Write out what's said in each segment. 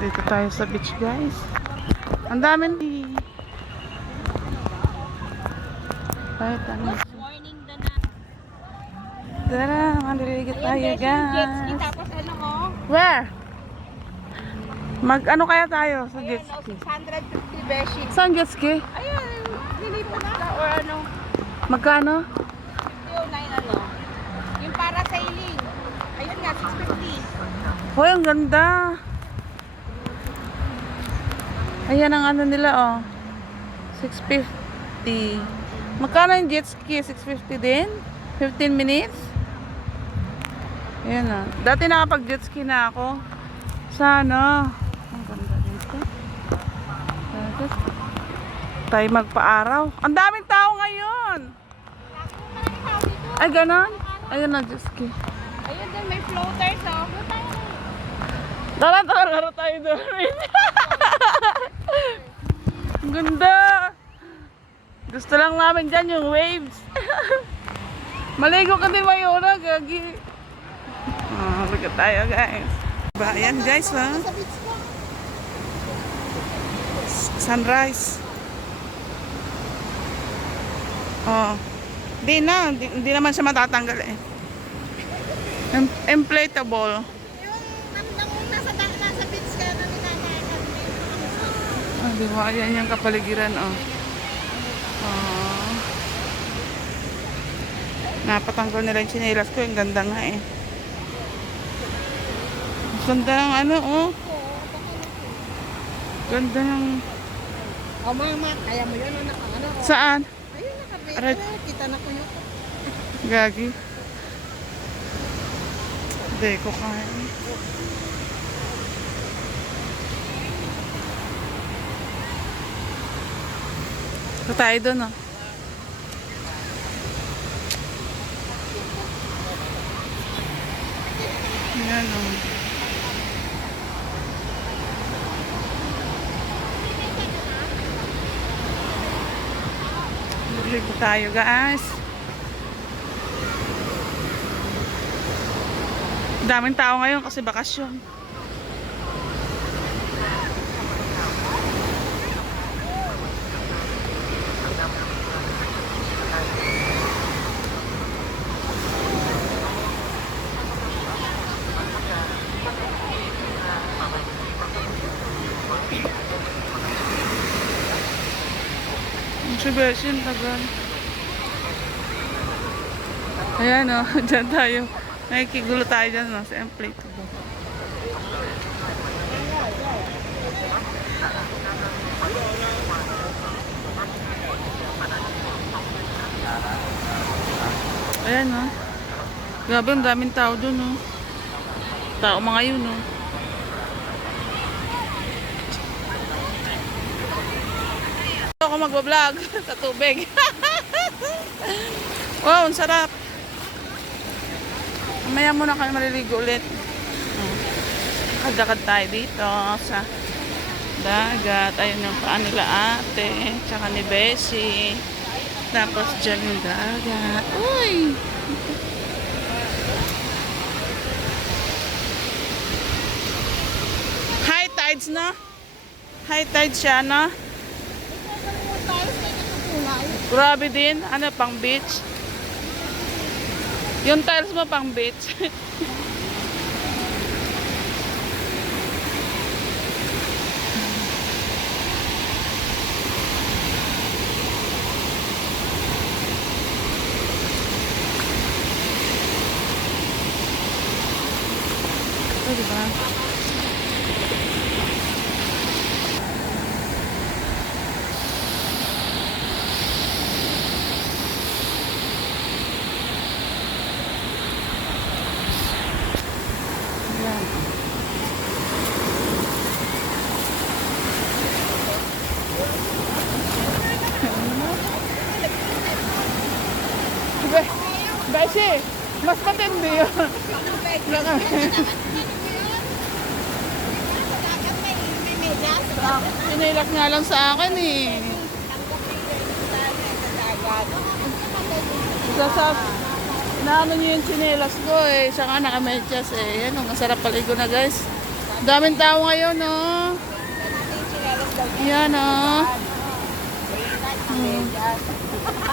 Dito tayo sa beach, guys. Ang daming kahit ano. Morning na. Tara, manliligit tayo, Jet ski, guys. tapos ano oh? Where? Mag-ano kaya tayo sa jet Ayan, oh, ski? 650 beshi. Saan jet ski? Ayan, nilipat na. Or ano, Magkano? 309 ano. Yung para sailing. Ayun nga, 650. Hoy, ang ganda. Ayan ang ano nila, oh. 650. Magkano yung jet ski? 650 din? 15 minutes? Ayan, oh. Dati nakapag-jet ski na ako. Sana. Ang ganda dito. Tapos, tayo magpa-araw. Ang daming tao ngayon. Maraming tao dito. Ay, ganon. Ayun na, jet ski. Ayun din, may floaters oh. Doon tayo. Tara, tara tayo doon. Ang ganda. Gusto lang namin dyan yung waves. Maligo ka din Mayora, gagi. Oh, look at tayo, guys. Ayan, guys, ha? Sa beach ko. Sunrise. Oh. Di na, di naman siya matatanggal eh. Inflatable. Yung nasa beach ka na ninanayan. Ah, di ba? Ayan yung kapaligiran, oh. Oh. Napatanggal nila yung chinelas ko. Yung ganda nga eh. Ganda ng ano, oh. Ganda ng... Oh, mama, kaya mo yun, ano, ano. Saan? Ayun, nakabit. Aray. Kita na ko yun. Gagi. Hindi ko kaya. Ito tayo doon, oh. Ayan, oh. Ligo tayo, guys. Daming tao ngayon kasi bakasyon. Subversion, tagal. Ayan, oh. Diyan tayo. Nakikigulo tayo dyan, no? Sa inflatable. Ayan, no? Grabe, ang daming tao dun, no? Tao mga yun, no? Ako magbablog sa tubig. Wow, ang sarap. Mamaya muna kayo maliligo ulit. Kadakad tayo dito sa dagat. Ayun yung paan nila ate. Tsaka ni Bessie. Tapos dyan yung dagat. Uy! High tides na. High tides siya na. Grabe din. Ano, pang beach? Yung tiles mo pang beach. Oh, diba? Beshi, mas matindi yun. Pinilas nga lang sa akin eh. Sasap, naano nyo yung chinelas ko eh. Siya nga nakamedyas eh. Yan, ang sarap paligo na guys. Daming tao ngayon, no? Yan, no?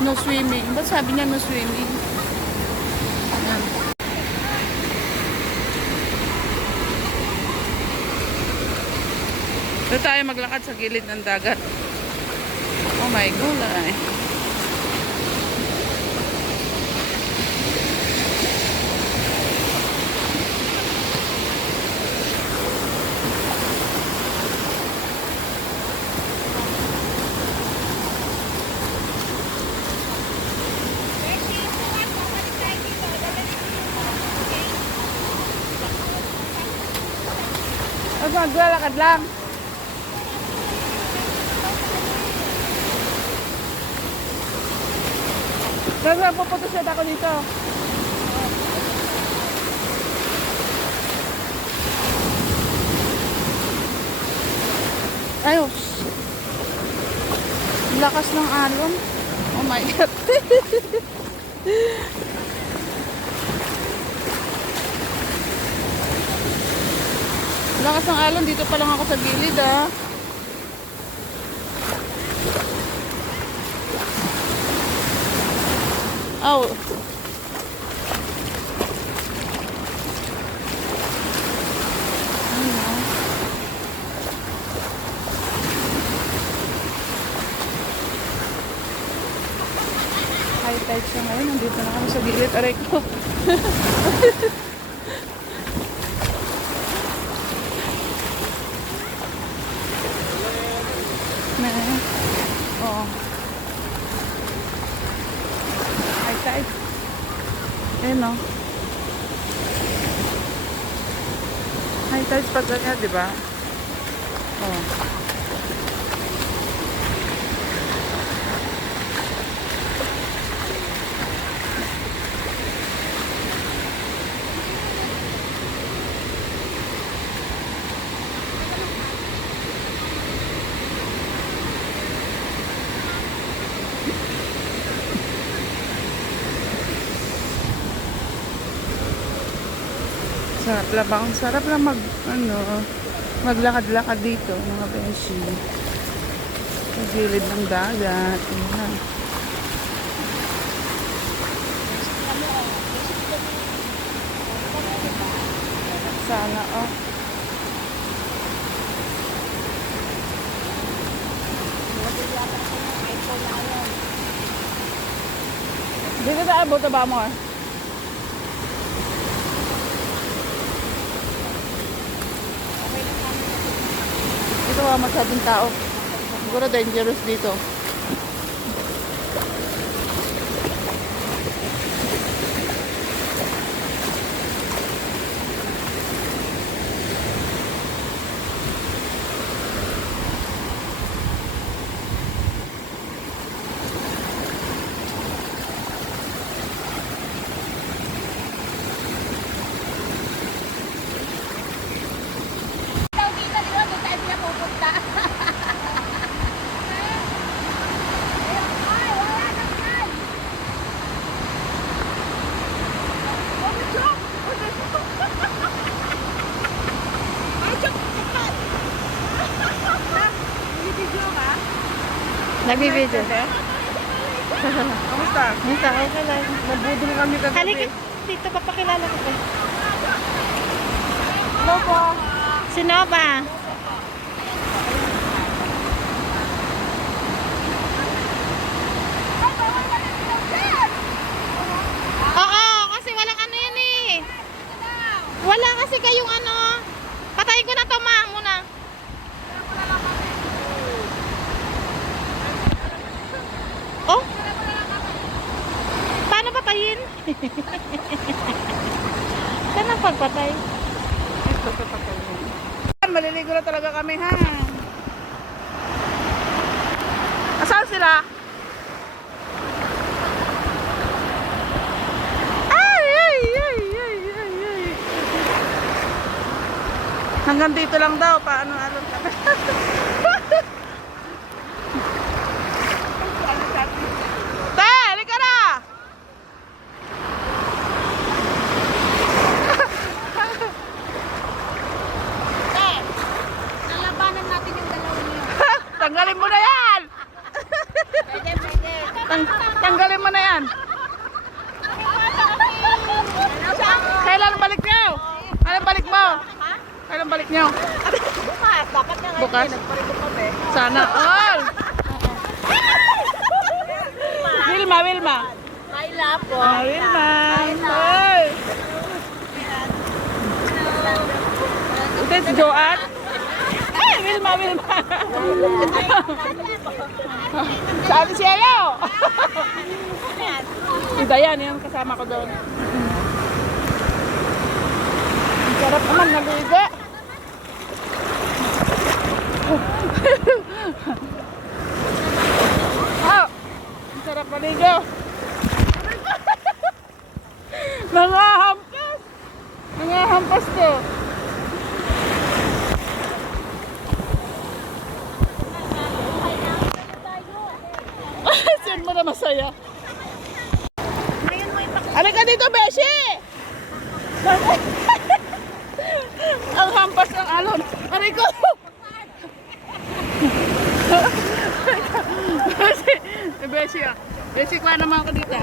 No swimming. Ba't sabi niya no swimming? Yan. Ito tayo maglakad sa gilid ng dagat. Oh my gulay. Maglalakad lang. Kasi puputusin ako dito. Ayos. Lakas ng alon. Oh my God. Lakas ng alon. Dito pa lang ako sa gilid, ah. Oh. High tide siya ngayon. Nandito na kami sa gilid. Aray ko. Oo. High tide. Ayan, no? High tide pag ganyan, di ba? Oo. Sarap labang, sarap lang maglakad-lakad dito, mga beshi. Sa gilid ng dagat. Ayan. Sana, oh. Dito tayo, buta ba mo? Dito wala masyadong tao. Siguro dangerous dito. Nagbibideo. Kamusta? Kamusta? Okay lang. Nabudol kami kagabi. Halika dito, papakilala ko kayo. Hello po. Si Nova. Oo, kasi walang ano yan eh. Wala kasi kayong ano. Patayin ko na to, ma, muna. Oh? Paano patayin? Saan ang pagpatay? Maliligo na talaga kami, ha? Asan sila? Ay, ay, ay, ay, ay, ay. Hanggang dito lang daw, paano alon kami? Te, halika na! Tanggalin mo na yan! Pwede, pwede. Tanggalin mo na yan! Kailan balik niyo? Kailan balik mo? Kailan balik niyo? Bukas, dapat nga ngayon. Bukas? Nagparito kami. Sana all! Wilma, Wilma! Kayla po. Wilma! Hoy! Ito si Joanne. Ay, Wilma, Wilma! Sabi si Elo! Si Dayan, yan kasama ko doon. Ang sarap naman naligo. Oh, ang sarap maligo. Nangahampas. Nangahampas to. Saan mo na masaya? Halika dito, Beshi! Ang hampas ng alon. Aray ko! Beshi ah. Beshi, kuha naman ako dito.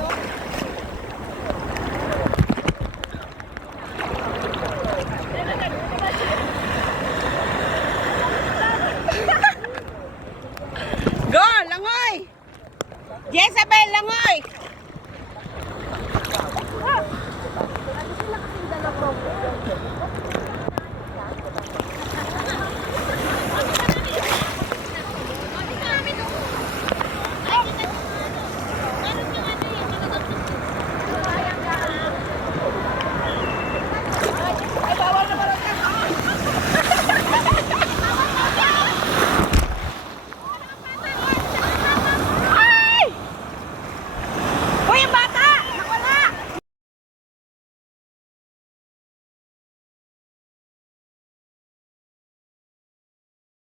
Go, langoy! Jezabel, langoy!